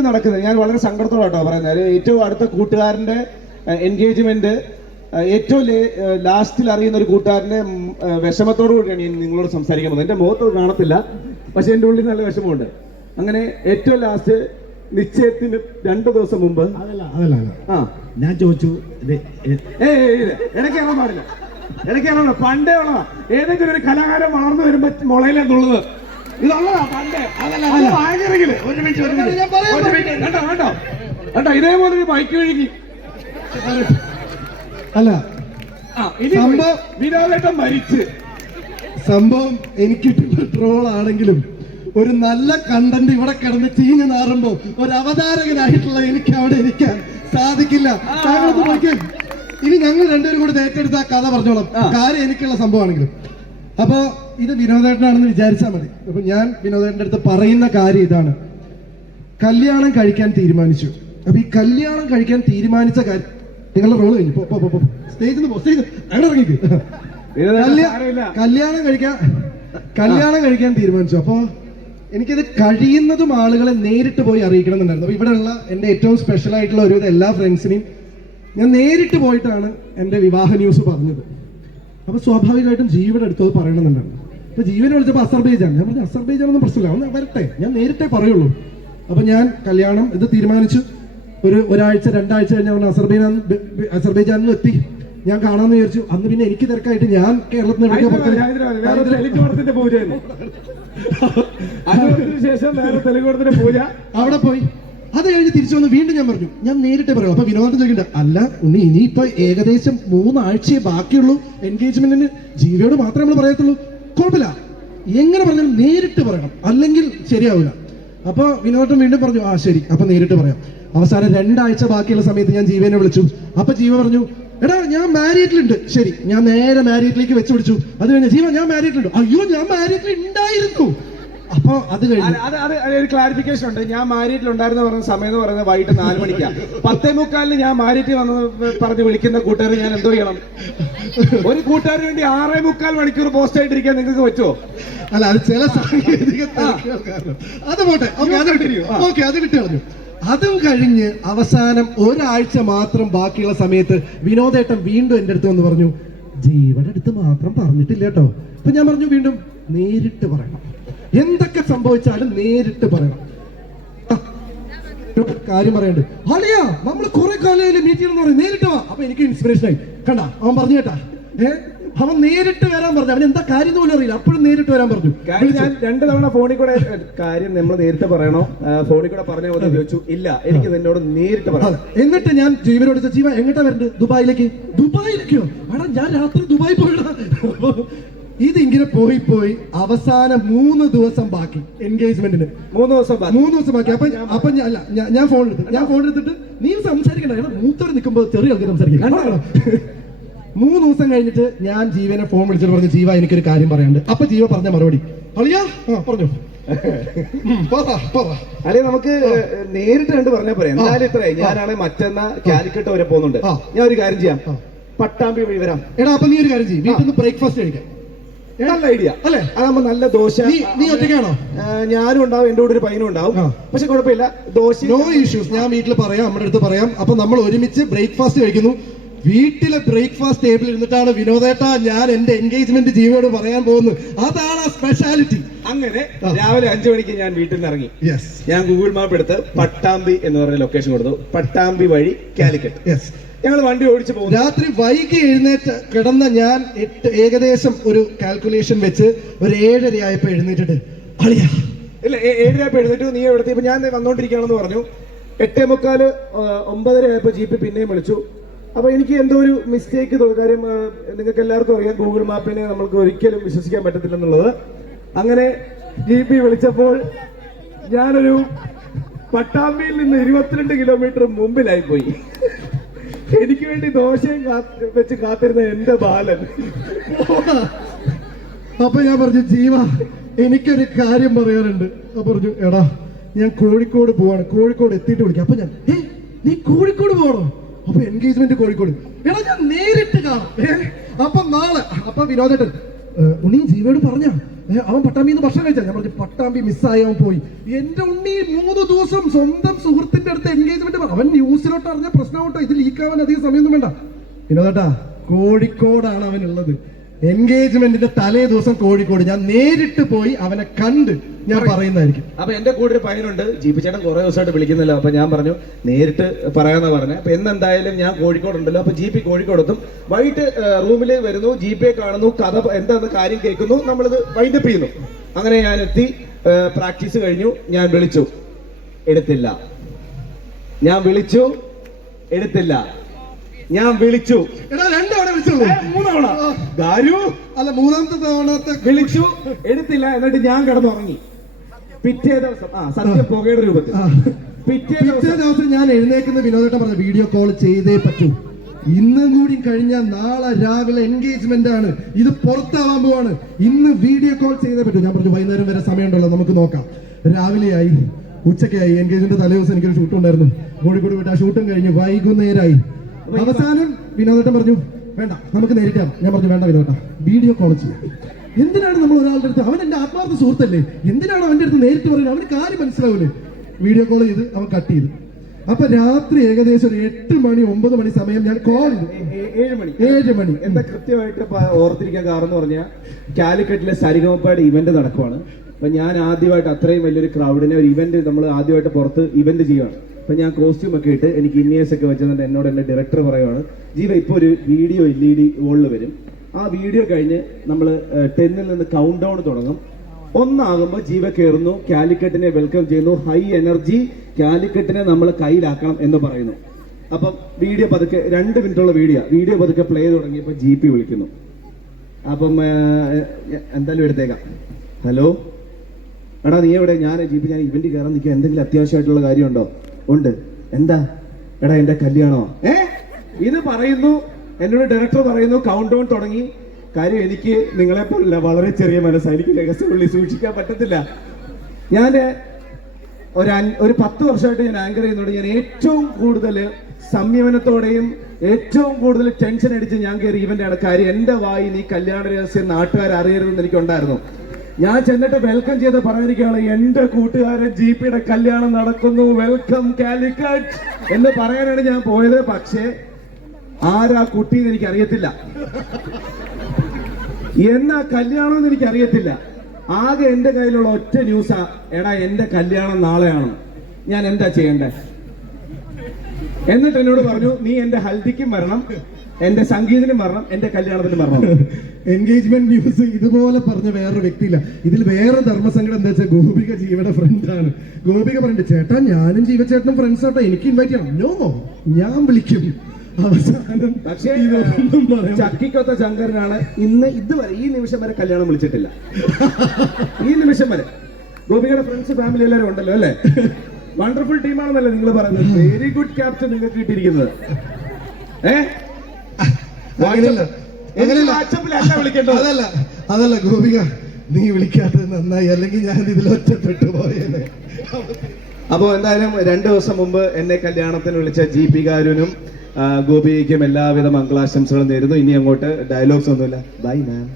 Engagement നടക്കുന്നത്. ഞാൻ വളരെ സങ്കടത്തോടാട്ടോ പറയുന്നത്. ഏറ്റവും അടുത്ത കൂട്ടുകാരന്റെ എൻഗേജ്മെന്റ് ഏറ്റവും ലാസ്റ്റിൽ അറിയുന്ന ഒരു കൂട്ടുകാരന്റെ ഉം, വിഷമത്തോടു കൂടിയാണ് ഞാൻ നിങ്ങളോട് സംസാരിക്കാൻ പോകുന്നത് എന്റെ മുഖത്ത് കാണത്തില്ല പക്ഷെ എന്റെ ഉള്ളിൽ നല്ല വിഷമമുണ്ട്. അങ്ങനെ ഏറ്റവും ലാസ്റ്റ് നിശ്ചയത്തിന് രണ്ടു ദിവസം മുമ്പ് അതല്ല. ആ. ഞാൻ ചോദിച്ചു ഇത് എ- ഏയ് ഏയ് ഇല്ല. ഇടയ്ക്ക് ഇറങ്ങാൻ പാടില്ല. ഇടയ്ക്ക് ഇറങ്ങണം പണ്ടേ ഉള്ളതാ. ഏതെങ്കിലും ഒരു കലാകാരൻ വളർന്നു വരുമ്പോ മുളയിലെന്നുള്ളത് ഇതുള്ളതാ പണ്ടേ. ഭയങ്കരങ്കിൽ ഒരു മിനിറ്റ് ഒരു മിനിറ്റ്. കേട്ടോ കേട്ടോ കേട്ടോ ഇതേപോലെ ഒരു ബൈക്ക് കഴുകി അല്ല. സംഭവം- വിനോദേട്ടൻ മരിച്ച്. സംഭവം എനിക്ക് പെട്രോൾ ആണെങ്കിലും ഒരു നല്ല കണ്ടന്റ് ഇവിടെ കിടന്ന് ചീഞ്ഞു നാറുമ്പോ ഒരു അവതാരകനായിട്ടുള്ള എനിക്ക് അവിടെ ഇരിക്കാൻ സാധിക്കില്ല. താങ്കളൊന്ന് നോക്കിയേ. ഇനി ഞങ്ങൾ രണ്ടുപേരും കൂടി ഏറ്റെടുത്ത ആ കഥ പറഞ്ഞോളാം. കാര്യം എനിക്കുള്ള സംഭവമാണെങ്കിലും. അപ്പോ ഇത് വിനോദേട്ടനാണെന്ന് വിചാരിച്ചാൽ മതി. അപ്പൊ ഞാൻ വിനോദേട്ടന്റെ അടുത്ത് പറയുന്ന കാര്യം ഇതാണ്. കല്യാണം കഴിക്കാൻ തീരുമാനിച്ചു. അപ്പൊ ഈ കല്യാണം കഴിക്കാൻ തീരുമാനിച്ച കാര്യം നിങ്ങളുടെ റോൾ കഴിഞ്ഞു. സ്റ്റേജിൽ നിന്ന് അങ്ങനെ സാരമില്ല. കല്യാണം കഴിക്കാൻ കല്യാണം കഴിക്കാൻ തീരുമാനിച്ചു. അപ്പോൾ എനിക്കത് കഴിയുന്നതും ആളുകളെ നേരിട്ട് പോയി അറിയിക്കണം എന്നുണ്ടായിരുന്നു അപ്പൊ ഇവിടെയുള്ള എന്റെ ഏറ്റവും സ്പെഷ്യൽ ആയിട്ടുള്ള ഒരു എല്ലാ ഫ്രണ്ട്സിനെയും ഞാൻ നേരിട്ട് പോയിട്ടാണ് എന്റെ വിവാഹ ന്യൂസ് പറഞ്ഞത്. അപ്പൊ സ്വാഭാവികമായിട്ടും ജീവയുടെ അത് പറയണമെന്നുണ്ടായിരുന്നു. അപ്പൊ ജീവനെ വിളിച്ചപ്പോൾ അസർബൈജാൻ. ഞാൻ പറഞ്ഞു അസർബൈജാനൊന്നും പ്രശ്നമില്ല. ഒന്ന് വരട്ടെ. ഞാൻ നേരിട്ടേ പറയുള്ളൂ. അപ്പൊ ഞാൻ കല്യാണം ഇത് തീരുമാനിച്ചു. ഒരു ഒരാഴ്ച രണ്ടാഴ്ച കഴിഞ്ഞ അവൻ അസർബൈജാൻ അസർബൈജാനിൽ എത്തി. ഞാൻ കാണാന്ന് വിചാരിച്ചു. അന്ന് പിന്നെ എനിക്ക് തിരക്കായിട്ട് ഞാൻ കേരളത്തിൽ പൂജ. അവിടെ പോയി. അത് കഴിഞ്ഞ് തിരിച്ചു വന്ന് വീണ്ടും ഞാൻ പറഞ്ഞു ഞാൻ നേരിട്ട് പറയാം അപ്പൊ വിനോദം ചോദിക്കണ്ട അല്ല ഉണ്ണി ഇനിയിപ്പോ ഏകദേശം മൂന്നാഴ്ചയെ ബാക്കിയുള്ളൂ എൻഗേജ്മെന്റിന്. ജീവിയോട് മാത്രമേ നമ്മൾ പറയത്തുള്ളൂ. കുഴപ്പമില്ല. എങ്ങനെ പറഞ്ഞാലും നേരിട്ട് പറയണം. അല്ലെങ്കിൽ ശരിയാവില്ല അപ്പൊ വിനോദം വീണ്ടും പറഞ്ഞു ആ ശരി. അപ്പൊ നേരിട്ട് പറയാം. അവസാനം രണ്ടാഴ്ച ബാക്കിയുള്ള സമയത്ത് ഞാൻ ജീവനെ വിളിച്ചു. അപ്പൊ ജീവ പറഞ്ഞു എടാ ഞാൻ മാരീഡിലുണ്ട്. ശരി ഞാൻ നേരെ മാരീഡിലേക്ക് വെച്ച് പിടിച്ചു. അത് കഴിഞ്ഞ് ജീവ ഞാൻ മാരീഡിലുണ്ട്. അയ്യോ ഞാൻ മാരീഡിൽ ഉണ്ടായിരുന്നു അപ്പൊ അത് കഴിഞ്ഞു. ക്ലാരിഫിക്കേഷൻ ഉണ്ട്. ഞാൻ മാരിയറ്റിലുണ്ടായിരുന്നു പറഞ്ഞ സമയം എന്ന് പറയുന്നത് വൈകിട്ട് നാല് മണിക്കാണ് പത്തേ മുക്കാലിന് ഞാൻ മാരിയറ്റ് വന്നത് പറഞ്ഞ് വിളിക്കുന്ന കൂട്ടുകാരെ ഞാൻ എന്തോ ചെയ്യണം? ഒരു കൂട്ടുകാരന് വേണ്ടി ആറേ മുക്കാൽ മണിക്കൂർ പോസ്റ്റ് ആയിട്ടിരിക്കാൻ നിങ്ങൾക്ക് പറ്റുമോ അല്ല അത് ചില സാങ്കേതിക അത് പോട്ടെ. ഓക്കെ അത് വിട്ടു ഓക്കെ അത് വിട്ടു കളഞ്ഞു. അതും കഴിഞ്ഞ് അവസാനം ഒരാഴ്ച മാത്രം ബാക്കിയുള്ള സമയത്ത് വിനോദേട്ടൻ വീണ്ടും എന്റെ അടുത്ത് വന്ന് പറഞ്ഞു ജീവനടുത്ത് മാത്രം പറഞ്ഞിട്ടില്ല കേട്ടോ. അപ്പൊ ഞാൻ പറഞ്ഞു വീണ്ടും നേരിട്ട് പറയണം. എന്തൊക്കെ സംഭവിച്ചാലും നേരിട്ട് പറയണം. കാര്യം പറയണ്ട്. അളിയ നമ്മൾ കുറെ കാലം മീറ്റിംഗ് എന്ന് പറയും നേരിട്ട് വാ. അപ്പൊ എനിക്ക് ഇൻസ്പിറേഷൻ ആയി. കണ്ട അവൻ പറഞ്ഞു കേട്ടാ. അവൻ നേരിട്ട് വരാൻ പറഞ്ഞു. അവൻ എന്താ കാര്യം പോലും അറിയില്ല. അപ്പോഴും നേരിട്ട് വരാൻ പറഞ്ഞു. രണ്ടു ഞാൻ രണ്ട് തവണ ഫോണിൽ കൂടെ കാര്യം നമ്മൾ നേരിട്ട് പറയണോ? ഫോണിൽ കൂടെ പറഞ്ഞാൽ മതി ചോദിച്ചു. ഇല്ല എനിക്ക് നിന്നോട് നേരിട്ട് പറയാം എന്നിട്ട് ഞാൻ ജീവനോട് ജീവ എങ്ങോട്ടാ വരണ്ട്? ദുബായിലേക്ക്? ദുബായിലേക്കോ? എടാ ഞാൻ രാത്രി ദുബായി പോയടാ. ഇതിങ്ങനെ പോയി പോയി അവസാനം മൂന്ന് ദിവസം ബാക്കി എൻഗേജ്മെന്റിന്. മൂന്ന് ദിവസം. മൂന്ന് ദിവസം ബാക്കി. അപ്പൊ അപ്പൊ അല്ല ഞാൻ- ഫോൺ എടുത്തു ഞാൻ ഫോൺ എടുത്തിട്ട് നീ സംസാരിക്കണ്ട. മൂത്തവർ നിൽക്കുമ്പോൾ ചെറിയ ആൾക്കാർ സംസാരിക്കും മൂന്ന് ദിവസം കഴിഞ്ഞിട്ട് ഞാൻ ജീവനെ ഫോൺ വിളിച്ചിട്ട് പറഞ്ഞു ജീവ എനിക്കൊരു കാര്യം പറയാനുണ്ട്. അപ്പൊ ജീവ പറഞ്ഞ മറുപടി. അളിയാ? പറഞ്ഞു. അല്ലെ നമുക്ക് നേരിട്ട് കണ്ട് പറഞ്ഞാൽ പറയാം എന്തായാലും ഇത്രേ ഞാനാണെ മറ്റന്നാ കാലിക്കട്ട് വരെ പോകുന്നുണ്ട്. ഞാൻ ഒരു കാര്യം ചെയ്യാം. പട്ടാമ്പി വഴി വരാം. എടാ അപ്പൊ നീ ഒരു കാര്യം ചെയ്യും. വീട്ടിൽ നിന്ന് ബ്രേക്ക്ഫാസ്റ്റ് കഴിക്കാം. നല്ല ഐഡിയ അല്ലേ? അതാകുമ്പോ നല്ല ദോശ. നീ ഒറ്റയ്ക്കാണോ? ഞാനും ഉണ്ടാവും എന്റെ കൂടെ ഒരു പയ്യനും ഉണ്ടാവും. പക്ഷെ കുഴപ്പമില്ല ദോശ നോ ഇഷ്യൂസ് ഞാൻ വീട്ടിൽ പറയാം നമ്മുടെ അടുത്ത് പറയാം. അപ്പൊ നമ്മൾ ഒരുമിച്ച് ബ്രേക്ക്ഫാസ്റ്റ് കഴിക്കുന്നു. വീട്ടിലെ ബ്രേക്ക്ഫാസ്റ്റ് ടേബിൾ ഇരുന്നിട്ടാണ് വിനോദേട്ട ഞാൻ എന്റെ എൻഗേജ്മെന്റ് ജീവയോട് പറയാൻ പോകുന്നത്. അതാണ് സ്പെഷ്യാലിറ്റി അങ്ങനെ. രാവിലെ അഞ്ചു മണിക്ക് ഞാൻ വീട്ടിൽ നിന്ന് ഇറങ്ങി. ഞാൻ ഗൂഗിൾ മാപ്പ് എടുത്ത് പട്ടാമ്പി എന്ന് പറഞ്ഞ ലൊക്കേഷൻ കൊടുത്തു. പട്ടാമ്പി വഴി കാലിക്കറ്റ്. ഞങ്ങൾ വണ്ടി ഓടിച്ചു പോകും രാത്രി വൈകി എഴുന്നേറ്റ് കിടന്ന ഞാൻ എട്ട് ഏകദേശം ഒരു കാൽക്കുലേഷൻ വെച്ച് ഒരു ഏഴര ആയപ്പോ എഴുന്നേറ്റിട്ട് അളിയാ. ഇല്ല ഏഴര ആയപ്പോ എഴുന്നേറ്റ് നീ എവിടത്തെ? ഇപ്പൊ ഞാൻ വന്നോണ്ടിരിക്കുകയാണെന്ന് പറഞ്ഞു. എട്ടേ മുക്കാൽ ഒമ്പതര ആയപ്പോ ജീപ്പ് പിന്നെയും വിളിച്ചു. അപ്പൊ എനിക്ക് എന്തോ ഒരു മിസ്റ്റേക്ക് തോന്നി. കാര്യം നിങ്ങൾക്ക് എല്ലാവർക്കും അറിയാം ഗൂഗിൾ മാപ്പിനെ നമുക്ക് ഒരിക്കലും വിശ്വസിക്കാൻ പറ്റത്തില്ലെന്നുള്ളത്. അങ്ങനെ ജീപ്പി വിളിച്ചപ്പോൾ ഞാനൊരു പട്ടാമ്പിയിൽ നിന്ന് ഇരുപത്തിരണ്ട് കിലോമീറ്റർ മുമ്പിലായി പോയി എനിക്ക് വേണ്ടി ദോശയും വെച്ച് കാത്തിരുന്ന എന്റെ ബാലൻ. അപ്പൊ ഞാൻ പറഞ്ഞു ജീവ എനിക്കൊരു കാര്യം പറയാനുണ്ട്. അപ്പൊ പറഞ്ഞു എടാ ഞാൻ കോഴിക്കോട് പോവാണ്. കോഴിക്കോട് എത്തിയിട്ട് വിളിക്കാം. അപ്പൊ ഞാൻ "ഏ, നീ കോഴിക്കോട് പോകണോ അപ്പൊ എൻഗേജ്മെന്റ് കോഴിക്കോട്. എടാ ഞാൻ നേരിട്ട് കാണാം. അപ്പൊ നാളെ അപ്പൊ വിനോദേട്ടൻ "ഏ, ഉണ്ണി ജീവയോട് പറഞ്ഞ ഏ, പട്ടാമ്പി പട്ടാമ്പിന്ന് ഭക്ഷണം കഴിച്ചാൽ ഞാൻ പറഞ്ഞു പട്ടാമ്പി മിസ്സായി അവൻ പോയി. എന്റെ ഉണ്ണി മൂന്ന് ദിവസം സ്വന്തം സുഹൃത്തിന്റെ അടുത്ത് എൻഗേജ്മെന്റ് അവൻ ന്യൂസിലോട്ട് അറിഞ്ഞ പ്രശ്നമാട്ടോ ഇത് ലീക്കാവാൻ അധികം സമയമൊന്നും വേണ്ട. വിനോദേട്ടാ കോഴിക്കോടാണ് അവൻ ഉള്ളത് എൻഗേജ്മെന്റിന്റെ തലേ ദിവസം കോഴിക്കോട്. ഞാൻ നേരിട്ട് പോയി അവനെ കണ്ട് ഞാൻ പറയുന്നതായിരിക്കും. അപ്പൊ എന്റെ കൂടെ ഒരു പയ്യനുണ്ട്. ജീപ്പിച്ചേട്ടൻ കുറെ ദിവസമായിട്ട് വിളിക്കുന്നില്ല. അപ്പൊ ഞാൻ പറഞ്ഞു നേരിട്ട് പറയാന്ന് പറഞ്ഞ. അപ്പൊ എന്നെന്തായാലും ഞാൻ കോഴിക്കോട് ഉണ്ടല്ലോ അപ്പൊ ജീപ്പി കോഴിക്കോടെത്തും വൈകിട്ട് റൂമിൽ വരുന്നു. ജീപ്പിയെ കാണുന്നു. കഥ എന്താന്ന് കാര്യം കേൾക്കുന്നു. നമ്മളിത് വൈൻഡപ്പ് ചെയ്യുന്നു. അങ്ങനെ ഞാൻ എത്തി പ്രാക്ടീസ് കഴിഞ്ഞു. ഞാൻ വിളിച്ചു. എടുത്തില്ല. ഞാൻ വിളിച്ചു. എടുത്തില്ല. ഞാൻ വിളിച്ചു. എടാ രണ്ടവണ വിളിച്ചുള്ളൂ. മൂന്നവണ ഗാരു അല്ല മൂന്നാമത്തെ തവണത്തെ വിളിച്ചു എടുത്തില്ല എന്നിട്ട് ഞാൻ കിടന്നുറങ്ങി. പിറ്റേ ദിവസം ആ സത്യം പുകയുടെ രൂപത്തിൽ. പിറ്റേ പിറ്റേ ദിവസം. ഞാൻ എഴുന്നേക്കുന്ന വിനോദേട്ടൻ പറഞ്ഞ വീഡിയോ കോൾ ചെയ്തേ പറ്റൂ. ഇന്നും കൂടി കഴിഞ്ഞ നാളെ രാവിലെ എൻഗേജ്മെന്റ് ആണ്. ഇത് പുറത്താവാൻ പോവാണ്. ഇന്ന് വീഡിയോ കോൾ ചെയ്തേ പറ്റൂ. ഞാൻ പറഞ്ഞു വൈകുന്നേരം വരെ സമയമുണ്ടല്ലോ നമുക്ക് നോക്കാം. രാവിലെയായി ഉച്ചയ്ക്കായി എൻഗേജ്മെന്റ് തലേ ദിവസം എനിക്കൊരു ഷൂട്ട് ഉണ്ടായിരുന്നു. കോഴിക്കോട് വിട്ട് ആ ഷൂട്ടും കഴിഞ്ഞ് വൈകുന്നേരമായി അവസാനം വിനോദേട്ടൻ പറഞ്ഞു വേണ്ട നമുക്ക് നേരിട്ടാ ഞാൻ പറഞ്ഞു വേണ്ട വിനോദ വീഡിയോ കോൾ ചെയ്യാം. എന്തിനാണ് നമ്മൾ ഒരാളുടെ അടുത്ത് അവൻ എന്റെ ആത്മാർത്ഥ സുഹൃത്തല്ലേ എന്തിനാണ് അവന്റെ അടുത്ത് നേരിട്ട് പറയുന്നത്? അവന് കാര്യം മനസ്സിലാവൂലേ വീഡിയോ കോൾ ചെയ്ത് അവൻ കട്ട് ചെയ്തു. അപ്പൊ രാത്രി ഏകദേശം ഒരു എട്ട് മണി ഒമ്പത് മണി സമയം ഞാൻ കോൾ ഏഴ് മണി. ഏഴ് മണി. എന്താ കൃത്യമായിട്ട് ഓർത്തിരിക്കാൻ കാരണം എന്ന് പറഞ്ഞാൽ കാലിക്കറ്റിലെ സരിഗമപ്പയുടെ ഇവന്റ് നടക്കുവാണ്. അപ്പൊ ഞാൻ ആദ്യമായിട്ട് അത്രയും വലിയൊരു ക്രൗഡിനെ ഒരു ഇവന്റ് നമ്മൾ ആദ്യമായിട്ട് പുറത്ത് ഇവന്റ് ചെയ്യുവാണ്. അപ്പൊ ഞാൻ കോസ്റ്റ്യൂം ഒക്കെ ഇട്ട് എനിക്ക് ഇന്നിയേഴ്സ് ഒക്കെ വെച്ചിട്ട് എന്നോട് എന്റെ ഡയറക്ടർ പറയുവാണ് ജീവ ഇപ്പൊ ഒരു വീഡിയോ എൽ ഇ ഡി വോളിൽ വരും. ആ വീഡിയോ കഴിഞ്ഞ് നമ്മൾ ടെന്നിൽ നിന്ന് കൗണ്ട് ഡൗൺ തുടങ്ങും. ഒന്നാകുമ്പോൾ ജീവ കയറുന്നു കാലിക്കറ്റിനെ വെൽക്കം ചെയ്യുന്നു ഹൈ എനർജി കാലിക്കറ്റിനെ നമ്മൾ കയ്യിലാക്കണം എന്ന് പറയുന്നു. അപ്പം വീഡിയോ പതുക്കെ രണ്ട് മിനിറ്റുള്ള വീഡിയോ വീഡിയോ പതുക്കെ പ്ലേ തുടങ്ങിയപ്പോൾ ജി പി വിളിക്കുന്നു. അപ്പം എന്തായാലും എടുത്തേക്കാം. ഹലോ എടാ നീ എവിടെ? ഞാൻ ജി പി ഞാൻ ഇവന്റ് കയറാൻ നിൽക്കുക എന്തെങ്കിലും അത്യാവശ്യമായിട്ടുള്ള കാര്യമുണ്ടോ? ഉണ്ട്. എന്താ? എടാ എന്റെ കല്യാണോ? ഏ? ഇത് പറയുന്നു എന്നോട് ഡയറക്ടർ പറയുന്നു കൗണ്ട് ഡൗൺ തുടങ്ങി. കാര്യം എനിക്ക് നിങ്ങളെ പോലല്ല വളരെ ചെറിയ മനസ്സാണ് രഹസ്യമുള്ളി സൂക്ഷിക്കാൻ പറ്റത്തില്ല. ഞാൻ ഒരു ഒരു പത്ത് വർഷമായിട്ട് ഞാൻ ആങ്കർ ചെയ്യുന്നതുകൊണ്ട് ഞാൻ ഏറ്റവും കൂടുതൽ സംയമനത്തോടെയും ഏറ്റവും കൂടുതൽ ടെൻഷൻ അടിച്ച് ഞാൻ കയറി ഇവന്റാണ് കാര്യം എന്റെ വായി നീ കല്യാണ രഹസ്യം നാട്ടുകാർ അറിയരുതെന്ന് എനിക്കുണ്ടായിരുന്നു. ഞാൻ ചെന്നിട്ട് വെൽക്കം ചെയ്ത് പറഞ്ഞിരിക്കുകയാണ് എന്റെ കൂട്ടുകാരൻ ജി പിയുടെ കല്യാണം നടക്കുന്നു. വെൽക്കം കാലിക്കറ്റ് എന്ന് പറയാനാണ് ഞാൻ പോയത്. പക്ഷേ ആരാ കുട്ടി എന്ന് എനിക്ക് അറിയത്തില്ല എന്നാ കല്യാണം എന്ന് എനിക്ക് അറിയത്തില്ല ആകെ എന്റെ കയ്യിലുള്ള ഒറ്റ ന്യൂസാ എടാ എന്റെ കല്യാണം നാളെയാണ്. ഞാൻ എന്താ ചെയ്യണ്ടേ എന്നിട്ട് എന്നോട് പറഞ്ഞു നീ എന്റെ ഹൽദിക്കും വരണം. എന്റെ സംഗീതത്തിന് മരണം എന്റെ കല്യാണത്തിന് മരണം എൻഗേജ്മെന്റ് ന്യൂസ് ഇതുപോലെ പറഞ്ഞ വേറൊരു വ്യക്തിയില്ല. ഇതിൽ വേറെ ധർമ്മസങ്കടം എന്താ വെച്ചാൽ ഗോപിക ജീവയുടെ ഫ്രണ്ടാണ് ഗോപിക പറഞ്ഞു ചേട്ടാ ഞാനും ജീവചേട്ടനും ഫ്രണ്ട്സ് ആട്ടോ. എനിക്ക് ഇൻവൈറ്റ് ചെയ്യണം. നോ ഞാൻ വിളിക്കും. അവസാനം പക്ഷേ ചക്കിക്കൊത്ത ശങ്കരനാണ് ഇന്ന് ഇതുവരെ ഈ നിമിഷം വരെ കല്യാണം വിളിച്ചിട്ടില്ല. ഈ നിമിഷം വരെ. ഗോപികയുടെ ഫ്രണ്ട്സ് ഫാമിലി എല്ലാവരും ഉണ്ടല്ലോ അല്ലേ? വണ്ടർഫുൾ ടീമാണെന്നല്ലേ നിങ്ങൾ പറയുന്നത്. വെരി ഗുഡ് ക്യാപ്റ്റൻ നിങ്ങൾക്ക് കിട്ടിയിരിക്കുന്നത്. ഏ? അതല്ല അതല്ല ഗോപിക നീ വിളിക്കാത്തത് നന്നായി. അല്ലെങ്കിൽ ഞാൻ ഇതിൽ ഒറ്റപ്പെട്ടു പോയേനെ. അപ്പോൾ എന്തായാലും രണ്ട് ദിവസം മുമ്പ് എന്നെ കല്യാണത്തിന് വിളിച്ച ജി പി കാരുനും ഗോപികയ്ക്കും എല്ലാവിധ മംഗളാശംസകളും നേരുന്നു. ഇനി അങ്ങോട്ട് ഡയലോഗ്സ് ഒന്നുമില്ല. ബൈ മാം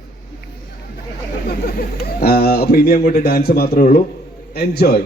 അപ്പൊ ഇനി അങ്ങോട്ട് ഡാൻസ് മാത്രമേ ഉള്ളൂ. എൻജോയ്